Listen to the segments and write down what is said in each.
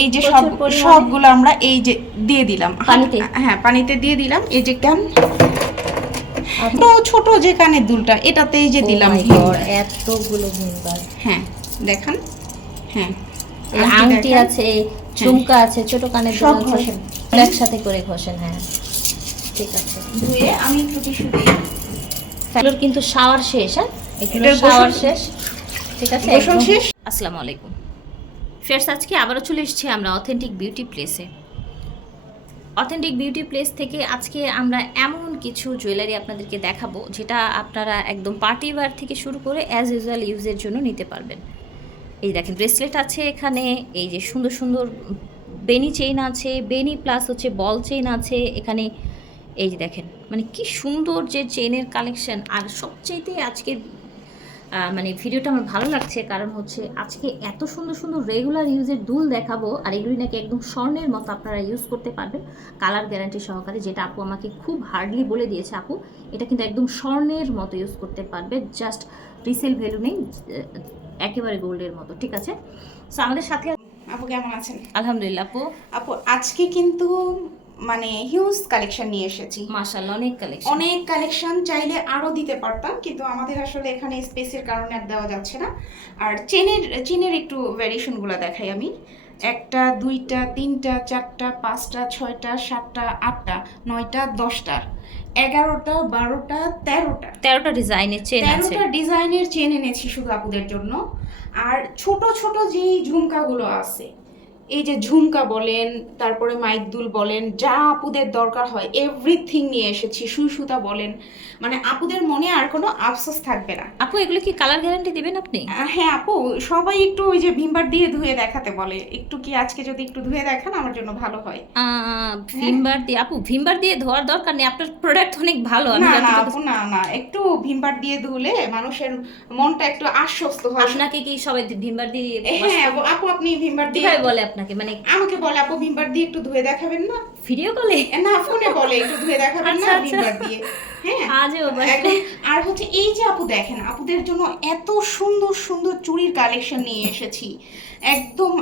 এই যে সবগুলো আমরা এই যে দিয়ে দিলাম পানিতে। হ্যাঁ পানিতে দিয়ে দিলাম। এই যে কান তো ছোট যে কানের দুলটা এটাতে এই যে দিলাম এতগুলো ভিমবার। হ্যাঁ দেখান। হ্যাঁ আংটি আছে, ঝুমকা আছে, ছোট কানের দুল সব আছে, ঘষেন একসাথে করে ঘষেন। হ্যাঁ ঠিক আছে। ধুয়ে আমি একটু টিস্যু দিই। এগুলোর কিন্তু শাওয়ার শেষ। হ্যাঁ এগুলো শাওয়ার শেষ। ঠিক আছে গোসল শেষ। আসসালামু আলাইকুম ফ্রেন্ডস, আজকে আবারও চলে এসেছি আমরা অথেন্টিক বিউটি প্লেসে। অথেন্টিক বিউটি প্লেস থেকে আজকে আমরা এমন কিছু জুয়েলারি আপনাদেরকে দেখাবো যেটা আপনারা একদম পার্টি ওয়্যার থেকে শুরু করে অ্যাজ ইউজুয়াল ইউজের জন্য নিতে পারবেন। এই দেখেন ব্রেসলেট আছে এখানে, এই যে সুন্দর সুন্দর বেনি চেইন আছে, বেনি প্লাস হচ্ছে বল চেইন আছে এখানে। এই যে দেখেন মানে কি সুন্দর যে চেইনের কালেকশন। আর সবচাইতে আজকের মানে ভিডিওটা আমার ভালো লাগছে কারণ হচ্ছে আজকে এত সুন্দর সুন্দর রেগুলার ইউজের দুল দেখাবো। আর এগুলি নাকি একদম স্বর্ণের মতো আপনারা ইউজ করতে পারবেন কালার গ্যারান্টি সহকারে, যেটা আপু আমাকে খুব হার্ডলি বলে দিয়েছে। আপু এটা কিন্তু একদম স্বর্ণের মতো ইউজ করতে পারবে, জাস্ট রিসেল ভ্যালু নেই, একেবারে গোল্ডের মতো। ঠিক আছে, সো আমাদের সাথে আপু কেমন আছেন? আলহামদুলিল্লাহ। আপু আজকে কিন্তু মানে হিউজ কালেকশন নিয়ে এসেছি। মাশাআল্লাহ অনেক কালেকশন চাইলে আরো দিতে পারতাম, কিন্তু আমাদের আসলে এখানে স্পেসের কারণে আর দেওয়া যাচ্ছে না। আর চেনের একটু ভ্যারিয়েশনগুলো দেখাই আমি। একটা, দুইটা, তিনটা, চারটা, পাঁচটা, ছয়টা, সাতটা, আটটা, নয়টা, 10টা, 11টা, 12টা, 13টা ডিজাইনের চেন আছে। 13টা ডিজাইনের চেন এনেছি শুধু আপুদের জন্য। আর ছোট ছোট যেই ঝুমকাগুলো আছে, এই যে ঝুমকা বলেন, তারপরে মাইকদুল বলেন, যা আপুদের দরকার হয় এভরিথিং নিয়ে এসেছি। সুই সুতা বলেন, মানে আপুদের মনে আর কোনো আফসোস থাকবে না। আপু এগুলো কি কালার গ্যারান্টি দিবেন আপনি? হ্যাঁ আপু, সবাই একটু ওই যে ভিমবার দিয়ে ধুয়ে দেখাতে বলে, একটু কি আজকে যদি একটু ধুয়ে দেখান আমার জন্য ভালো হয়। ভিমবার দিয়ে আপু ভিমবার দিয়ে ধোয়ার দরকার নেই, আপনার প্রোডাক্ট অনেক ভালো। না না আপু, না একটু ভিমবার দিয়ে ধুলে মানুষের মনটা একটু আশ্বস্ত হয়। আপনাকে কি সবাই ভিমবার দিয়ে? হ্যাঁ আপু, আপনি ভিমবার দিয়ে বলে আপনাকে, মানে আমাকে বলে আপু ভিমবার দিয়ে একটু ধুয়ে দেখাবেন না? ভিডিও কলে না, ফোনে বলে একটু ধুয়ে দেখাবেন না ভিমবার দিয়ে। হ্যাঁ আর হচ্ছে এই যে আপু দেখেন, আপুদের জন্য এত সুন্দর সুন্দর চুড়ির কালেকশন নিয়ে এসেছি একদম।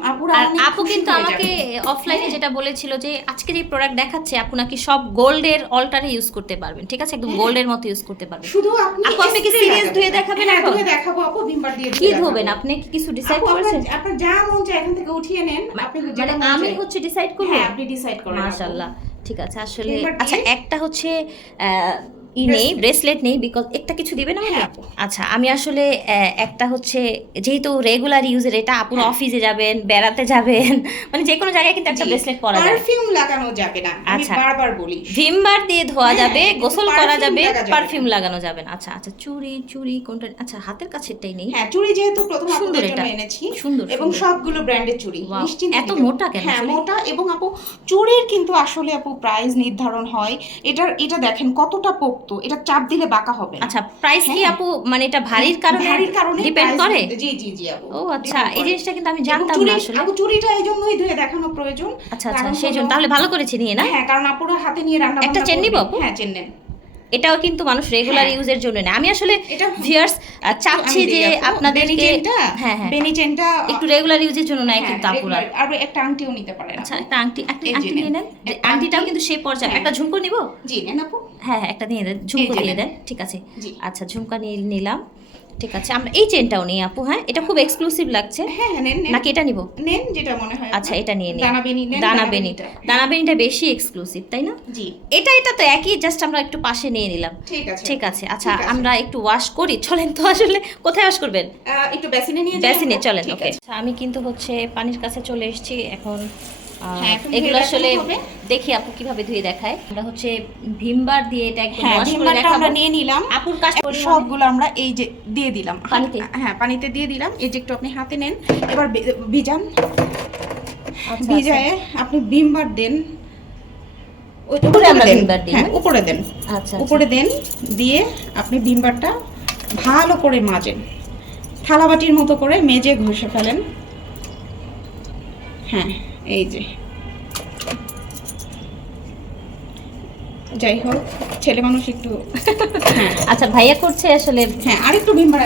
আপু কিন্তু আমাকে অফলাইনে যেটা বলেছিল যে আজকে যে প্রোডাক্ট দেখাচ্ছে আপু নাকি সব গোল্ডের অল্টারে ইউজ করতে পারবেন। ঠিক আছে, একদম গোল্ডের মতো ইউজ করতে পারবেন। শুধু আপনি কি সিরিয়াস ধুয়ে দেখাবেন? হ্যাঁ ধুয়ে দেখাবো আপু, ভিমবার দিয়ে কি ধোবেন আপনি? কি কিছু ডিসাইড করেছেন? আপনার যা মন চায় এখান থেকে উঠিয়ে নেন। আপনি মানে আমি হচ্ছে ডিসাইড করব? হ্যাঁ আপনি ডিসাইড করেন। মাশাআল্লাহ ঠিক আছে। আসলে আচ্ছা একটা হচ্ছে নেই, ব্রেসলেট নেই, বিকজ একটা কিছু দিবেন আমাকে? আচ্ছা আমি আসলে একটা হচ্ছে যেহেতু রেগুলার ইউজের, এটা আপুর অফিসে যাবেন, বেড়াতে যাবেন, মানে যে কোনো জায়গায় কিন্তু একটা ব্রেসলেট পরা যায়। পারফিউম লাগানো যাবে না, আমি বারবার বলি। ভিমবার দিয়ে ধোয়া যাবে, গোসল করা যাবে, পারফিউম লাগানো যাবে না। আচ্ছা আচ্ছা চুড়ি কোনটা? আচ্ছা হাতের কাছেরটাই নেই। হ্যাঁ চুড়ি যেহেতু প্রথম আপুদের জন্য এনেছি, সুন্দর এবং সবগুলো ব্র্যান্ডের চুড়ি। নিশ্চিন্তে এত মোটা কেন? হ্যাঁ মোটা। এবং আপু চুড়ির কিন্তু আসলে আপু প্রাইস নির্ধারণ হয়। এটা দেখেন কতটা পোক্ত, এটা চাপ দিলে বাঁকা হবে। আচ্ছা প্রাইস কি আপু মানে এটা ভারীর কারণে ডিপেন্ড করে? জি আপু। ও আচ্ছা, এই জিনিসটা কিন্তু আমি জানতাম না আসলে। আপু চুড়িটা এইজন্যই ধুয়ে দেখানো প্রয়োজন। আচ্ছা সেইজন্য তাহলে ভালো করেছি নিয়ে না? হ্যাঁ কারণ আপুরা হাতে নিয়ে রান্না একটা চেন নিব আপু? হ্যাঁ চেন নেন। এটাও কিন্তু মানুষ রেগুলার ইউজের জন্য না। আমি আসলে ভিউয়ার্স চাচ্ছি যে আপনাদেরকে বেনি চেনটা একটু রেগুলার ইউজের জন্য নাই কিন্তু আপুরা। আর একটা আংটিও নিতে পারেন। আচ্ছা একটা আংটি নিয়ে নেন। আংটিটাও কিন্তু সেই পর্যায়ে। একটা ঝুমকো নিব? জি নেন আপু। হ্যাঁ একটা নিয়ে দেন, ঝুমকো দিয়ে দেন। ঠিক আছে আচ্ছা ঝুমকা নিয়ে নিলাম। ঠিক আছে আমরা এই চেনটাও নিই আপু। হ্যাঁ এটা খুব এক্সক্লুসিভ লাগছে। হ্যাঁ নেন নাকি এটা নিব? নেন যেটা মনে হয়। আচ্ছা এটা নিয়ে নিই। দানা বেনিটা বেশি এক্সক্লুসিভ তাই না? জি এটা তো একই, জাস্ট আমরা একটু পাশে নিয়ে নিলাম। ঠিক আছে আচ্ছা আমরা একটু ওয়াশ করি চলেন। তো আসলে কোথায় ওয়াশ করবেন? একটু বেসিনে চলেন। ওকে আমি কিন্তু হচ্ছে পানির কাছে চলে এসেছি এখন। এগুলো আসলে দেখি আপু কিভাবে ধুয়ে দেখায়। আমরা হচ্ছে ভিমবার দিয়ে এটা একদম ওয়াশ করে দেখাবো। আমরা নিয়ে নিলাম। আপুর কাছে সবগুলো আমরা এই যে দিয়ে দিলাম পানিতে। হ্যাঁ পানিতে দিয়ে দিলাম। এই যে একটু আপনি হাতে নেন, এবার ভিজান। ভিজায়ে আপনি ভিমবার দেন, উপরে দেন। আচ্ছা উপরে দেন, দিয়ে আপনি ভিমবারটা ভালো করে মাজেন, থালাবাটির মতো করে মেজে ঘষে ফেলেন। হ্যাঁ এই যে যাই হোক ছেলে মানুষ একটু আচ্ছা ভাইয়া করছে আসলে। হ্যাঁ আরেকটু ভিমবার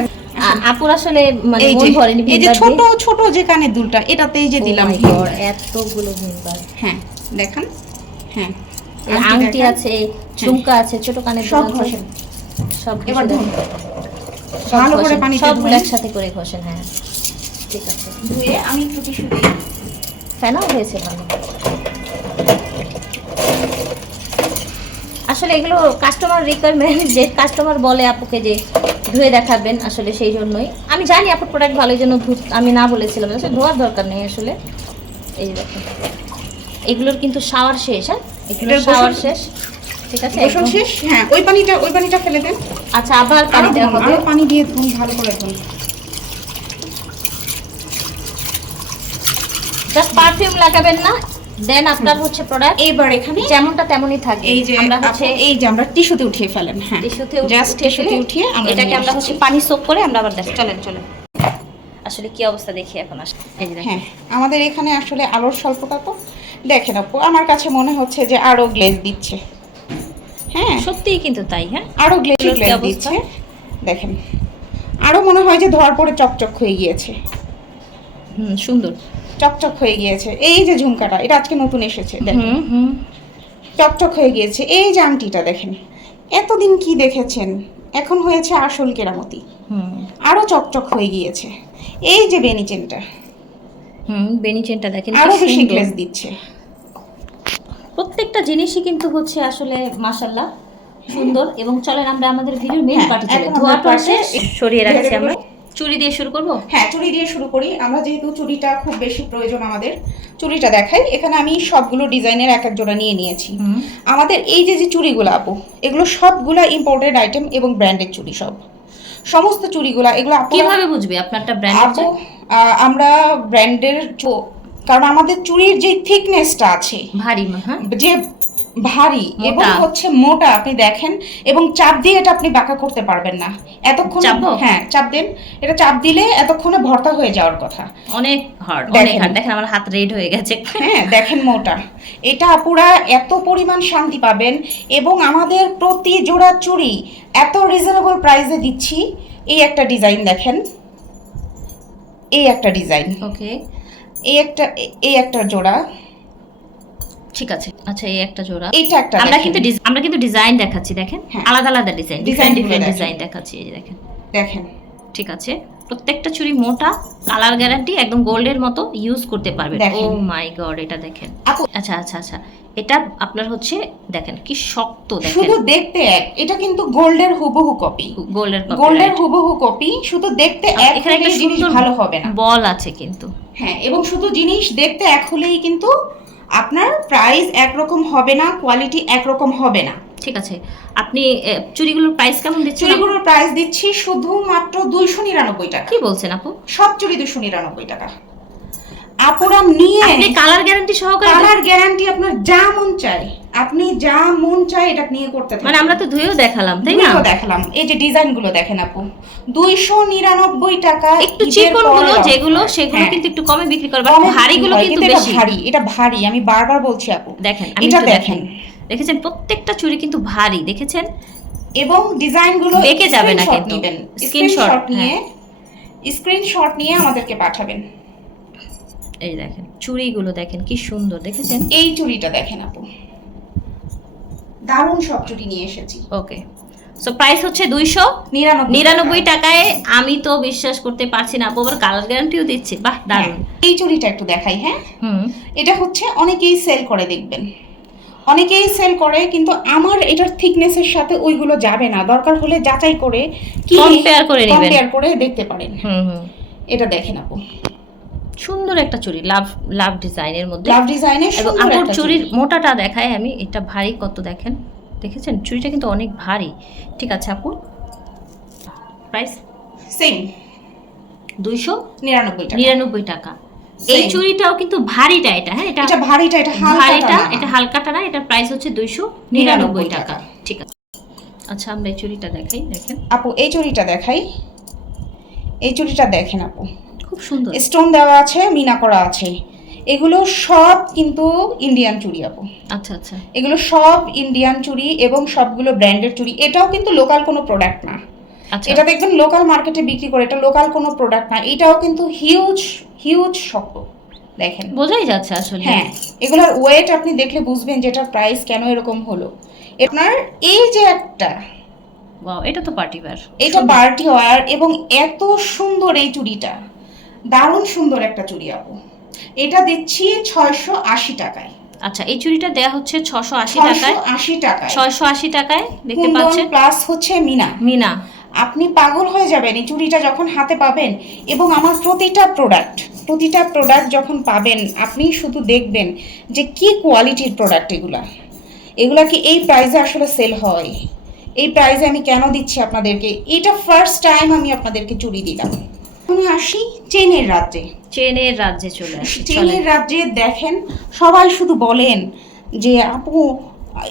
আপুর আসলে মানে এই মন যে ভরেনি এই যে ভিমবার দিয়ে। ছোট যে কানের দুলটা এটাতেই যে Oh দিলাম my ভিমবার। God, এতগুলো ভিমবার। হ্যাঁ দেখেন, হ্যাঁ এই আংটি দেখেন। আছে, ঝুমকা আছে, ছোট কানের সব দুল আছে, ঘষেন, সব এবার ঘষে ধুন, দেন। সব ভালো করে ঘষেন, পানিতে সবগুলো ধুন। একসাথে করে ঘষেন। হ্যাঁ ঠিক আছে, ধুয়ে আমি একটু টিস্যু দিই। ফেনাও হয়েছে ভালো। আসলে এগুলো কাস্টমার রিকোয়ারমেন্ট, যে কাস্টমার বলে আপুকে যে ধুয়ে দেখাবেন, আসলে সেই জন্যই আমি জানি আপুর প্রোডাক্ট ভালো, এই জন্য আমি না বলেছিলাম, আসলে ধোয়ার দরকার নেই আসলে। এই যে দেখেন, এগুলোর কিন্তু শাওয়ার শেষ। হ্যাঁ এগুলোর এটার শাওয়ার গোসল- শেষ, ঠিক আছে গোসল একদম। শেষ। হ্যাঁ ওই পানিটা ফেলে দেন। আচ্ছা আবার পানি দেওয়া হবে। আরো পানি দিয়ে ধুন, ভালো করে ধুন। জাস্ট পারফিউম লাগাবেন না, দেন আপনার হচ্ছে প্রোডাক্ট এইবার এখানে যেমনটা তেমনই থাকে। এই যে আমরা হচ্ছে এই যে আমরা টিস্যুতে উঠিয়ে ফেলেন। হ্যাঁ টিস্যুতে জাস্ট টিস্যুতে উঠিয়ে আমরা এটাকে নিয়ে আমরা আসছি। হচ্ছে পানি সোক করে আমরা আবার দেখ। চলেন চলেন, আসলে কি অবস্থা দেখি এখন। আসলে এই যে দেখেন। হ্যাঁ আমাদের এখানে আসলে আলোর স্বল্পতা তো দেখেন আপু, আমার কাছে মনে হচ্ছে যে আরো গ্লেজ দিচ্ছে। হ্যাঁ সত্যিই কিন্তু তাই। হ্যাঁ আরো গ্লেজ এগুলোর কি অবস্থা? দিচ্ছে দেখেন, আরো মনে হয় যে ধোয়ার পরে চকচক হয়ে গিয়েছে, সুন্দর। চকচক হয়ে গিয়েছে। এই যে ঝুমকাটা, এটা আজকে নতুন এসেছে, দেখেন চকচক হয়ে গিয়েছে। এই যে আংটিটা দেখেন, এতদিন কি দেখেছেন, এখন হয়েছে আসল কেরামতি, আরো চকচক হয়ে গিয়েছে। এই যে বেনি চেনটা, বেনি চেনটা দেখেন আরো কি বেশি সুন্দর। গ্লেজ দিচ্ছে। প্রত্যেকটা জিনিসই কিন্তু হচ্ছে আসলে মাশাআল্লাহ সুন্দর। এবং চলেন আমরা আমাদের ভিডিওর মেইন হ্যাঁ, পার্টে চলে। এখন ধোয়া আমরা পাশে পাশে সরিয়ে রাখছি ধীরে আমরা। ধীরে- চুড়ি দিয়ে শুরু করব। হ্যাঁ চুড়ি দিয়ে শুরু করি আমরা, যেহেতু চুড়িটা খুব বেশি প্রয়োজন আমাদের। চুড়িটা দেখাই, এখানে আমি সবগুলো ডিজাইনের এক এক জোড়া নিয়ে নিয়েছি। আমাদের এই যে চুড়িগুলো আপু, এগুলো সবগুলা ইম্পোর্টেড আইটেম এবং ব্র্যান্ডেড চুড়ি, সমস্ত চুড়িগুলা এগুলো আপু কিভাবে বুঝবে আপনারটা ব্র্যান্ড? আপু আমরা ব্র্যান্ডের, কারণ আমাদের চুড়ির যে থিকনেসটা আছে, ভারী হ্যাঁ, যে ভারী এবং মোটা। হচ্ছে মোটা, আপনি দেখেন, এবং চাপ দিয়ে এটা আপনি বাঁকা করতে পারবেন না এতক্ষণ। চাপবো? হ্যাঁ চাপ দেন, এটা চাপ দিলে এতক্ষণে ভর্তা হয়ে যাওয়ার কথা। অনেক হার্ড, অনেক দেখেন। হার্ড। দেখেন আমার হাত রেড হয়ে গেছে। হ্যাঁ দেখেন মোটা, এটা আপুরা এত পরিমাণ শান্তি পাবেন। এবং আমাদের প্রতি জোড়া চুড়ি এত রিজনেবল প্রাইসে দিচ্ছি। এই একটা ডিজাইন দেখেন, এই একটা ডিজাইন, ওকে এই একটা জোড়া, ঠিক আছে। আচ্ছা এই একটা জোড়া, এইটা একটা আমরা দেখেন। কিন্তু আমরা কিন্তু ডিজাইন দেখাচ্ছি। দেখেন হ্যাঁ। আলাদা আলাদা ডিজাইন, ডিজাইনগুলো ডিফারেন্ট দেখেন। ডিজাইন দেখাচ্ছি। এই যে দেখেন, দেখেন ঠিক আছে। প্রত্যেকটা চুড়ি মোটা, কালার গ্যারান্টি, একদম গোল্ডের মতো ইউজ করতে পারবেন। ও দেখেন। মাই গড, এটা দেখেন। আপু আচ্ছা আচ্ছা আচ্ছা, এটা আপনার হচ্ছে দেখেন কি শক্ত। দেখেন শুধু দেখতে এক, এটা কিন্তু গোল্ডের হুবহু কপি, গোল্ডের গোল্ডের হুবহু কপি, শুধু দেখতে এক এখানে একটা হলেই জিনিস সুন্দর ভালো হবে না। বল আছে কিন্তু। হ্যাঁ এবং শুধু জিনিস দেখতে এক হলেই কিন্তু আপনার প্রাইস একরকম হবে না, কোয়ালিটি একরকম হবে না। ঠিক আছে, আপনি চুড়িগুলোর প্রাইস কেমন দিচ্ছেন? চুড়িগুলোর প্রাইস দিচ্ছি শুধুমাত্র 299 টাকা। কি বলছেন আপু? সব চুড়ি 299 টাকা। আপুরা নিয়ে আপনি কালার গ্যারান্টি সহকারে কালার গ্যারান্টি, আপনার যা মন চায়, আপনি যা মন চায় এটা নিয়ে করতে থাকুন। মানে আমরা তো ধুয়েও দেখালাম তাই না? ধুয়েও দেখালাম। এই যে ডিজাইন গুলো দেখেন আপু, 299 টাকা। একটু ঈদের চিকন গুলো পরে যেগুলো, offer। সেগুলো হ্যাঁ, কিন্তু একটু কমে বিক্রি করবে, কমে ভারী গুলো বিক্রি হয়, কিন্তু এটা বেশি। ভারী, এটা ভারী, আমি বারবার বলছি আপু। দেখেন এটা দেখেন, দেখেছেন প্রত্যেকটা চুড়ি কিন্তু ভারী, দেখেছেন? এবং ডিজাইন গুলো বেঁকে যাবে না কিন্তু। নেবেন, স্ক্রিনশট স্ক্রিনশট নিয়ে আমাদেরকে পাঠাবেন। এই দেখেন চুড়িগুলো দেখেন কি সুন্দর, দেখেছেন? এই চুড়িটা দেখেন আপু, দারুণ সব চুড়ি নিয়ে এসেছি। ওকে, সো প্রাইস হচ্ছে 299 টাকায়। আমি তো বিশ্বাস করতে পারছি না, আপু আবার কালার গ্যারান্টিও দিচ্ছে। বাহ দারুণ। এই চুড়িটা একটু দেখাই। হ্যাঁ হুম, এটা হচ্ছে অনেকেই সেল করে, দেখবেন অনেকেই সেল করে, কিন্তু আমার এটার থিকনেসের সাথে ওইগুলো যাবে না। দরকার হলে যাচাই করে Compare করে নেবেন। কম্পেয়ার করে দেখতে পারেন। হুম, এটা দেখেন আপু, সুন্দর একটা চুড়ি, লাভ ডিজাইনের মধ্যে। লাভ ডিজাইনের এবং সুন্দর আপুর একটা চুড়ির মোটাটা দেখায় আমি, এটা ভারী কত দেখেন, দেখেছেন? চুড়িটা কিন্তু অনেক ভারী। ঠিক আছে আপু, প্রাইস সেম 299 টাকা। এই Same. চুড়িটাও কিন্তু ভারীটা, এটা হ্যাঁ, এটা এটা ভারীটা, এটা ভারীটা, হালকাটা, এটা হালকাটা না। এটার প্রাইস হচ্ছে 299 টাকা। ঠিক আছে, আচ্ছা আমরা এই চুড়িটা দেখাই। দেখেন আপু এই চুড়িটা দেখাই, এই চুড়িটা দেখেন আপু, খুব সুন্দর। স্টোন দেওয়া আছে, মিনা করা আছে। এগুলো সব কিন্তু ইন্ডিয়ান চুড়ি আপু, আচ্ছা আচ্ছা, এগুলো সব ইন্ডিয়ান চুড়ি এবং সবগুলো ব্র্যান্ডেড চুড়ি। এটাও কিন্তু লোকাল কোনো প্রোডাক্ট না, আচ্ছা। এটা দেখবেন লোকাল মার্কেটে বিক্রি করে, এটা লোকাল কোনো প্রোডাক্ট না, এটাও কিন্তু হিউজ হিউজ শক্ত, দেখেন বোঝাই যাচ্ছে আসলে। হ্যাঁ, এগুলোর ওয়েট আপনি দেখলে বুঝবেন যে এটার প্রাইস কেন এরকম হলো। আপনার এই যে একটা, ওয়াও, এটা তো পার্টি ওয়্যার, এটা পার্টি ওয়্যার, এবং এত সুন্দর এই চুড়িটা, দারুণ সুন্দর একটা চুড়ি আপু। এটা দিচ্ছি 680 টাকায়। আচ্ছা, এই চুড়িটা দেয়া হচ্ছে 680 টাকায়। 680 টাকায়, 680 টাকায় দেখতে কুন্দন পাচ্ছেন। প্লাস হচ্ছে মিনা। মিনা, আপনি পাগল হয়ে যাবেন এই চুড়িটা যখন হাতে পাবেন, এবং আমার প্রতিটা প্রোডাক্ট যখন পাবেন আপনি শুধু দেখবেন যে কি কোয়ালিটির প্রোডাক্ট এগুলা কি এই প্রাইসে আসলে সেল হয়? এই প্রাইসে আমি কেন দিচ্ছি আপনাদেরকে? এটা ফার্স্ট টাইম আমি আপনাদেরকে চুড়ি দিলাম। এখন আসি চেনের রাজ্যে। চেনের রাজ্যে চলে আসি। চেনের রাজ্যে দেখেন, সবাই শুধু বলেন যে আপু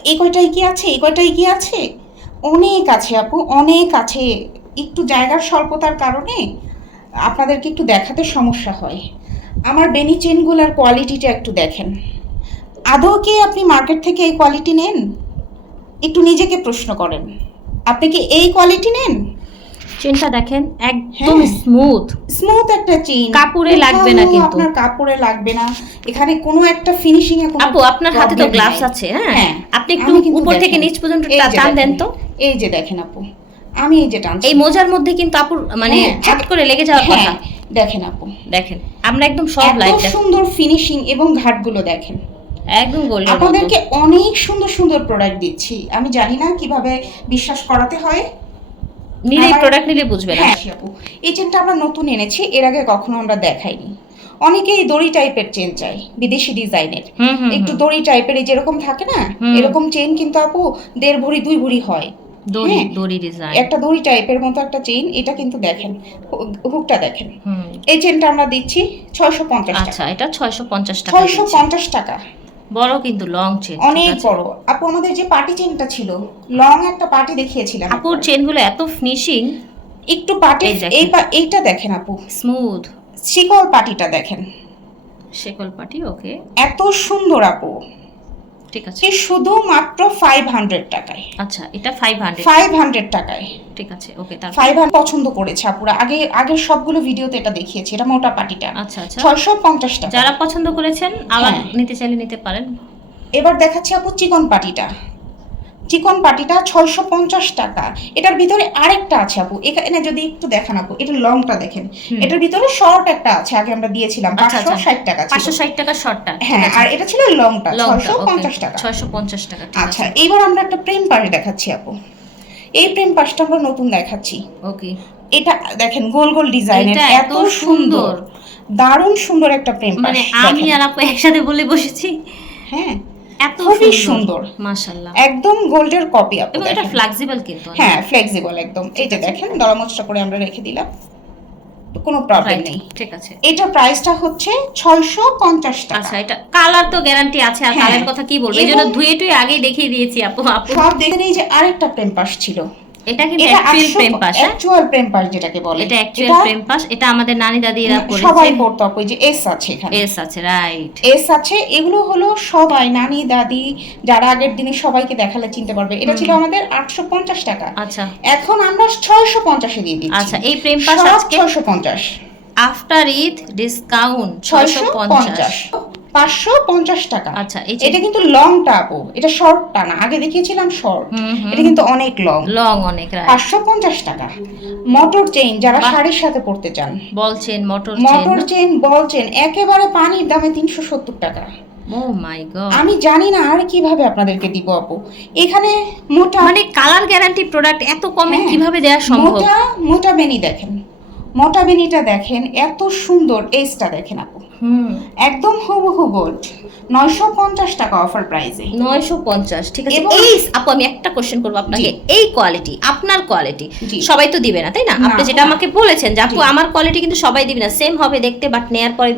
এই কয়টাই কি আছে, এই কয়টাই কি আছে। অনেক আছে আপু, অনেক আছে। একটু জায়গার স্বল্পতার কারণে আপনাদেরকে একটু দেখাতে সমস্যা হয়। আমার বেনি চেনগুলোর কোয়ালিটিটা একটু দেখেন। আদৌ কি আপনি মার্কেট থেকে এই কোয়ালিটি নেন? একটু নিজেকে প্রশ্ন করেন, আপনি কি এই কোয়ালিটি নেন? চেনটা দেখেন, একদম হ্যাঁ। স্মুথ একটা চেইন, কাপড়ে লাগবে না কিন্তু। আপনার কাপড়ে লাগবে না, এখানে কোনো একটা ফিনিশিং এ কোনো আপু আপনার হাতে তো problem গ্লাভস নাই। আছে, হ্যাঁ, আপনি একটু আমি কিন্তু উপর থেকে দেখেন, নিচ পর্যন্ত এই যে টান দেন দেখেন, তো। এই যে দেখেন আপু, আমি এই যে টানছি, এই মোজার মধ্যে কিন্তু আপুর মানে হ্যাঁ, ছট করে লেগে যাওয়ার কথা। হ্যাঁ, দেখেন আপু, দেখেন আমরা একদম সব এত লাইট সুন্দর ফিনিশিং এবং ঘাটগুলো দেখেন। একদম গোল্ডের মতো। আপনাদেরকে অনেক সুন্দর সুন্দর প্রোডাক্ট দিচ্ছি, আমি জানি না কিভাবে বিশ্বাস করাতে হয়। নিলে আমার- প্রোডাক্ট নিলে বুঝবে না। হ্যাঁ আপু, এই চেনটা আমরা নতুন এনেছি, এর আগে কখনো আমরা দেখাইনি। অনেকেই দড়ি টাইপের চেন চাই, বিদেশি ডিজাইনের, হুম হুম একটু দড়ি টাইপের, এই যেরকম থাকে না হুম। এরকম চেন কিন্তু আপু 1.5 ভরি 2 ভরি হয়। দড়ি হ্যাঁ, দড়ি ডিজাইন। একটা দড়ি টাইপের মতো একটা চেইন, এটা কিন্তু দেখেন হুকটা দেখেন। হুম। এই চেনটা আমরা দিচ্ছি 650 আচ্ছা, টাকা। এটা 650 টাকা। 650 টাকা, বড় কিন্তু লং চেন, অনেক বড় আপু। আমাদের যে পার্টি চেনটা ছিল, লং একটা পার্টি দেখিয়েছিলাম আপুর চেনগুলো এত ফিনিশিং, একটু পার্টি, এই দেখেন। এইটা দেখেন আপু, স্মুথ শিকল পার্টিটা দেখেন, শেকল পাটি। ওকে, এত সুন্দর আপু। ঠিক আছে। কি শুধুমাত্র 500 টাকায়। আচ্ছা, এটা 500। 500 টাকায়, ঠিক আছে, ওকে। তারপর 500 পছন্দ করেছে আপুরা। আগের সবগুলো ভিডিওতে এটা দেখিয়েছি, এটা মোটা পাটিটা। আচ্ছা আচ্ছা, 650 টাকা। যারা পছন্দ করেছেন আবার হ্যাঁ। নিতে চাইলে নিতে পারেন। এবার দেখাচ্ছি আপু চিকন পাটিটা। চিকন পাটিটা 650 টাকা। এটার ভিতরে আরেকটা আছে আপু, এখানে যদি একটু দেখান আপু, এটা লংটা দেখেন। এটার ভিতরে শর্ট একটা আছে, আগে আমরা দিয়েছিলাম, আচ্ছা, আচ্ছা। 560 টাকা ছিল। 560 টাকা শর্টটা। হ্যাঁ, আর এটা ছিল লংটা, লংটা 650 টাকা। 650 টাকা। ঠিক আচ্ছা, আছে, এইবার আমরা একটা প্রেম পাশ দেখাচ্ছি আপু। এই প্রেম পাশটা আমরা নতুন দেখাচ্ছি। ওকে। এটা দেখেন গোল গোল ডিজাইনের, এটা এত সুন্দর, দারুণ সুন্দর একটা প্রেম পাশ। মানে আমি আর আপু একসাথে বলে বসেছি। হ্যাঁ, এত খুবই সুন্দর, মাশাআল্লাহ। একদম গোল্ডের কপি আপু। এবং এটা দেখেন। ফ্লেক্সিবল কিন্তু অনেক। হ্যাঁ, ফ্লেক্সিবল একদম। এই যে দেখেন, দলামোচটা করে আমরা রেখে দিলাম, কোনো প্রবলেম Right, নেই। ঠিক আছে। এটার প্রাইসটা হচ্ছে 650 টাকা। আচ্ছা, এটা কালার তো গ্যারান্টি আছে, আর হ্যাঁ। কালার কথা কি বলবো, এই জন্য এবং- ধুয়ে টুয়ে আগেই দেখিয়ে দিয়েছি আপু। সব দেখে নেই যে আরেকটা প্রেম পাশ ছিল। এটা কিন্তু এটা অ্যাকচুয়াল প্রেম পাশ। অ্যাকচুয়াল প্রেম পাশ যেটাকে বলে, এটা অ্যাকচুয়াল প্রেম পাশ। এটা আমাদের নানি দাদিরা সবাই পড়েছে। পড়তো আপু। এই যে এস আছে এখানে, এস আছে, রাইট। এস আছে। এগুলো হলো সবাই নানি দাদি যারা আগের দিনে সবাইকে দেখালে চিনতে পারবে। এটা ছিল আমাদের 850 টাকা, আচ্ছা এখন আমরা 650 এ দিয়ে দিচ্ছি। আচ্ছা, এই প্রেম পাশ সব আজকে 650, আফটার ঈদ ডিসকাউন্ট 650। 550 টাকা। আচ্ছা, এই এটা কিন্তু লংটা আপু, এটা শর্টটা না, আগে দেখিয়েছিলাম শর্ট, এটা কিন্তু অনেক লং। লং অনেক, রাইট। 550 টাকা। মোটর চেইন যারা বাহ। শাড়ির সাথে পড়তে চান, ball chain, motor motor chain. Chain, ball chain, একেবারে পানির দামে 370 টাকা। ও মাই গড, আমি জানি না আর কিভাবে আপনাদেরকে দিব আপু। এখানে মোটা, মানে কালার গ্যারান্টি প্রোডাক্ট এত কমে হ্যাঁ, কিভাবে দেওয়া সম্ভব? মোটা বেনি দেখেন, মোটা বেনিটা দেখেন, এত সুন্দর। এসটা দেখেন আপু, একদম হুবহু গোল্ড। 950 টাকা অফার প্রাইসে। 950, ঠিক আছে। এবং- এই আপু আমি একটা কোশ্চেন করবো আপনাকে, এই কোয়ালিটি আপনার কোয়ালিটি জি। সবাই তো দিবে না, তাই না? না, আপনি যেটা না। আমাকে বলেছেন যে আপু জি। আমার কোয়ালিটি কিন্তু সবাই দিবে না, সেম হবে দেখতে, বাট নেয়ার পরে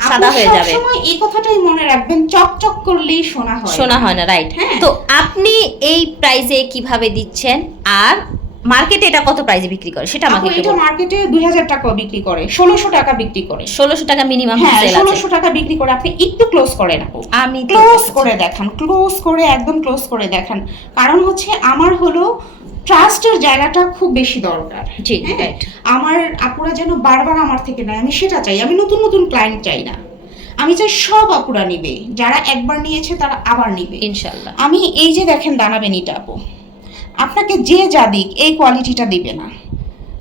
সাদা হয়ে যাবে। সময় এই কথাটাই মনে রাখবেন, চকচক করলেই সোনা হয়। শোনা হয় না, রাইট। হ্যাঁ। তো আপনি এই প্রাইসে কিভাবে দিচ্ছেন, আর মার্কেটে এটা কত প্রাইসে বিক্রি করে সেটা আমাকে আপু একটু এটা বলুন। মার্কেটে 2000 টাকা বিক্রি করে, 1600 টাকা বিক্রি করে। 1600 টাকা মিনিমাম হ্যাঁ, সেল আছে। 1600 টাকা বিক্রি করে। আপনি একটু ক্লোজ করেন আপু, আমি তো ক্লোজ করে দেখান, ক্লোজ করে, একদম ক্লোজ করে দেখান। কারণ হচ্ছে আমার হলো ট্রাস্টের জায়গাটা খুব বেশি দরকার। জি, হ্যাঁ? রাইট। আমার আপুরা যেন বারবার আমার থেকে নেয়, আমি সেটা চাই। আমি নতুন নতুন ক্লায়েন্ট চাই না, আমি চাই সব আপুরা নিবে, যারা একবার নিয়েছে তারা আবার নিবে ইনশাআল্লাহ। আমি এই যে দেখেন দানা বেনিটা আপু, আপনাকে যে যা দিক এই কোয়ালিটিটা দিবে না।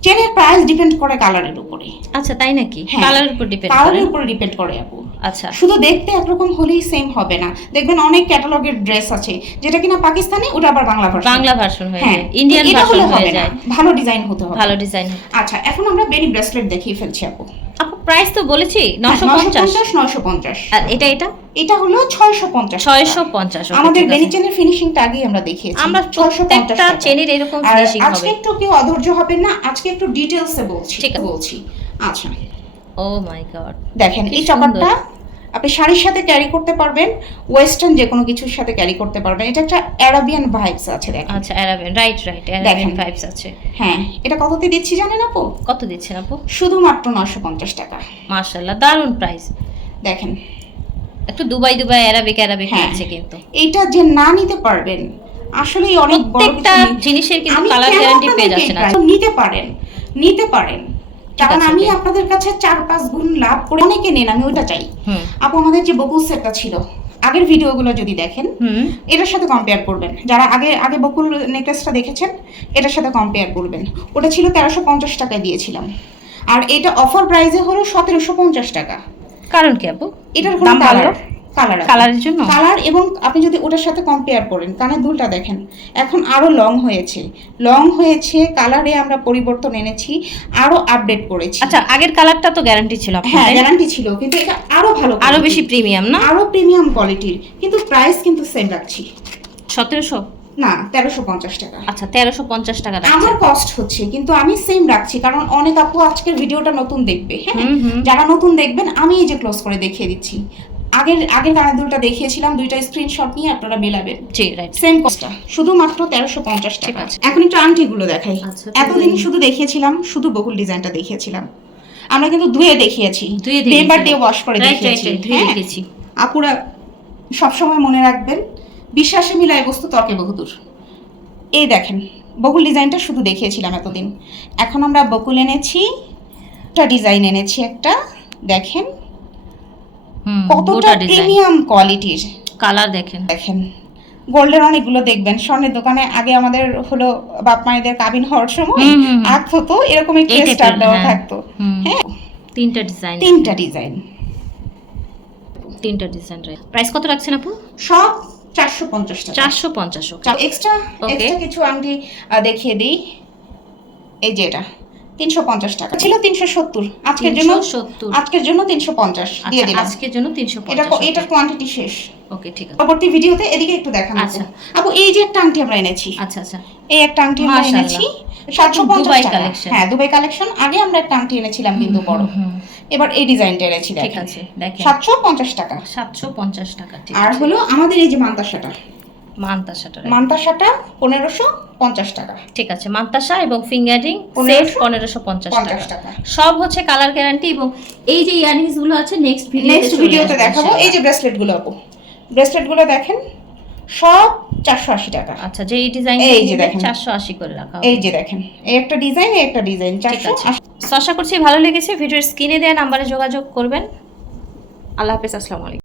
চেনের প্রাইস ডিপেন্ড করে কালারের উপরে। আচ্ছা, তাই নাকি? হ্যাঁ, কালারের উপর ডিপেন্ড করে? কালারের উপরে ডিপেন্ড করে আপু। আচ্ছা, শুধু দেখতে একরকম হলেই সেম হবে না। দেখবেন অনেক ক্যাটালগের ড্রেস আছে যেটা কিনা পাকিস্তানি, ওটা আবার বাংলা ভার্সন। বাংলা ভার্সন হয়ে হ্যাঁ, যায়, ইন্ডিয়ান এটা ভার্সন হলে হয়ে হবে না, যায়। ভালো ডিজাইন হতে হবে। ভালো ডিজাইন। আচ্ছা, এখন আমরা বেনি ব্রেসলেট দেখিয়ে ফেলছি আপু। আপু প্রাইস তো বলেছি 950 950। 950। আর এটা এটা হলো 650। 650। আমাদের বেনি চেনের ফিনিশিংটা আগেই আমরা দেখিয়েছি। আমরা 650 প্রত্যেকটা টাকা। চেনের এরকম আর ফিনিশিং আজকে হবে। একটু কেউ অধৈর্য হবেন না, আজকে একটু ডিটেইলসে বলছি। ঠিক আছে। বলছি। আচ্ছা, ও মাই গড, দেখেন কি এই সুন্দর। চপারটা আপনি শাড়ির সাথে ক্যারি করতে পারবেন, ওয়েস্টার্ন যে কোনো কিছুর সাথে ক্যারি করতে পারবেন। এটা একটা অ্যারাবিয়ান ভাইবস আছে দেখেন। আচ্ছা, Arabian, right right, Arabian vibes আছে। হ্যাঁ, এটা কততে দিচ্ছি জানেন আপু? কত দিচ্ছেন আপু? শুধুমাত্র 950 টাকা। মাশাআল্লাহ, দারুণ প্রাইস। দেখেন একটু দুবাই দুবাই অ্যারাবিক হ্যাঁ, আছে কিন্তু। এইটা যে না নিতে পারবেন আসলেই অনেক বড় প্রত্যেকটা কিছু। জিনিসের কিন্তু আমি কালার কেন গ্যারান্টি পেয়ে আপনাদেরকে যাচ্ছেন। এই price- নিতে পারেন, নিতে পারেন, কারণ আছে, আমি okay। আপনাদের কাছে 4-5 গুণ লাভ করে অনেকে নেন, আমি ওইটা চাই। হুম আপু আমাদের যে বকুল সেটটা ছিল, আগের ভিডিওগুলো যদি দেখেন হুম। এটার সাথে কম্পেয়ার করবেন। যারা আগে আগে বকুল নেকলেসটা দেখেছেন এটার সাথে কম্পেয়ার করবেন। ওটা ছিল 1350 টাকায় দিয়েছিলাম, আর এটা অফার প্রাইসে হলো 1750 টাকা। কারণ কি আপু? এটার দাম কোনো বাড়লো? কালারের জন্য? কালার, এবং আপনি যদি ওটার সাথে কম্পেয়ার করেন, কানের দুলটা দেখেন এখন আরো লং হয়েছে, কালারে আমরা পরিবর্তন এনেছি, আরো আপডেট করেছি। আচ্ছা, আগের কালারটা তো গ্যারান্টি ছিল আপনার, হ্যাঁ তাই না? গ্যারান্টি ছিল, কিন্তু এটা আরো ভালো আরো quality, বেশি প্রিমিয়াম না? আরো প্রিমিয়াম কোয়ালিটির, কিন্তু প্রাইস কিন্তু সেম রাখছি। 1700? না, 1350 টাকা। আচ্ছা, 1350 টাকা রাখছেন। আমার কস্ট হচ্ছে, কিন্তু আমি সেম রাখছি, কারণ অনেক আপু আজকের ভিডিওটা নতুন দেখবে। হ্যাঁ, হুম, হুম। যারা নতুন দেখবেন আমি এই যে ক্লোজ করে দেখিয়ে দিচ্ছি। আগের কানের দুলটা দেখিয়েছিলাম, দুইটা স্ক্রিনশট নিয়ে আপনারা মেলাবেন। জি, রাইট। সেম কস্টটা, শুধুমাত্র 1350 টাকা। এখন একটু আংটিগুলো দেখাই। আচ্ছা, এতদিন শুধু দেখিয়েছিলাম, শুধু বকুল ডিজাইনটা দেখিয়েছিলাম। আমরা কিন্তু ধুয়ে দেখিয়েছি, ধুয়ে পেপার দিয়ে ওয়াশ করে রাইট রাইট দেখিয়েছি। রাইট, ধুয়ে হ্যাঁ, দেখেছি। আপুরা সবসময় মনে রাখবেন, বিশ্বাসে মিলায় বস্তু তর্কে বহুদূর। এই দেখেন বকুল ডিজাইনটা শুধু দেখিয়েছিলাম এতদিন, এখন আমরা বকুল এনেছি, একটা ডিজাইন এনেছি একটা, দেখেন হুম, কতটা গোটা ডিজাইন, প্রিমিয়াম কোয়ালিটির। কালার দেখেন। দেখেন গোল্ডের অনেকগুলো দেখবেন, স্বর্ণের দোকানে আগে আমাদের হলো বাপ মায়েদের কাবিন হওয়ার সময় হুম, হুম, হুম। আগ হতো এরকম একটা এই স্টার type-এর, দেওয়া হ্যাঁ। থাকতো। হুম। হ্যাঁ, তিনটা ডিজাইন, তিনটা ডিজাইন, প্রাইস কত রাখছেন আপু? সব 450 টাকা। 450। ওকে, এক্সট্রা Okay. কিছু আংটি দেখিয়ে দিই। এই যে এটা 350 টাকা ছিল, 370 আজকের জন্য, 370। আজকের জন্য 350 দিয়ে আচ্ছা, দিলাম। আজকের জন্য এটা 350। এটার কোয়ান্টিটি শেষ। ওকে, ঠিক আছে। পরবর্তী ভিডিওতে এদিকে একটু দেখানো আছে। আচ্ছা। আপু এই যে একটা আংটি আমরা এনেছি, আচ্ছা আচ্ছা, এই একটা আংটি আমরা মাশাআল্লাহ। এনেছি 750 দুবাই টাকা। collection। হ্যাঁ, দুবাই কালেকশন। আগে আমরা একটা আংটি এনেছিলাম কিন্তু বড়, হুম, এবার এই ডিজাইনটা এনেছি। ঠিক দেখেন আছে, দেখেন 750 টাকা। 750 টাকা। ঠিক আর আছে। হলো আমাদের এই যে মান্তাসাটা, মান্তাসাটা, মান্তাসাটা 1550 টাকা। ঠিক আছে। মান্তাসা এবং ফিঙ্গারিং সেট 1550 50 টাকা। টাকা। সব হচ্ছে কালার গ্যারান্টি। এবং এই যে ইয়ারিংস গুলো আছে নেক্সট ভিডিওতে দেখাবো। এই যে ব্রেসলেট গুলো আপু, ব্রেসলেট গুলো দেখেন সব 480 টাকা। আচ্ছা, যে এই ডিজাইন এই যে দেখেন 480 করে রাখা হবে। এই যে দেখেন এই একটা ডিজাইন, এই একটা ডিজাইন ঠিক আছে। 480। আশা করছি ভালো লেগেছে। ভিডিওর স্ক্রিনে দেওয়া নাম্বারে যোগাযোগ করবেন। আল্লাহ হাফেজ, আসসালামু আলাইকুম।